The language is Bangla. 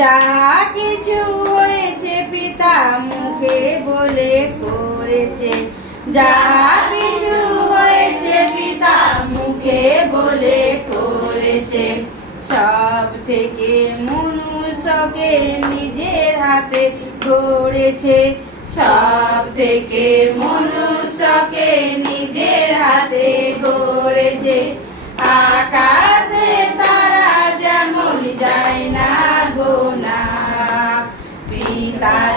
যাহা কিছু হয়েছে পিতা মুখে বলে করেছে, যাহা কিছু হয়েছে পিতা মুখে বলে করেছে। সব থেকে মনুষ্যকে নিজের হাতে গড়েছে, সব থেকে মনুষ্যকে নিজের হাতে গড়েছে। আকাশে তারা যেমন যায় না গোনা, পিতার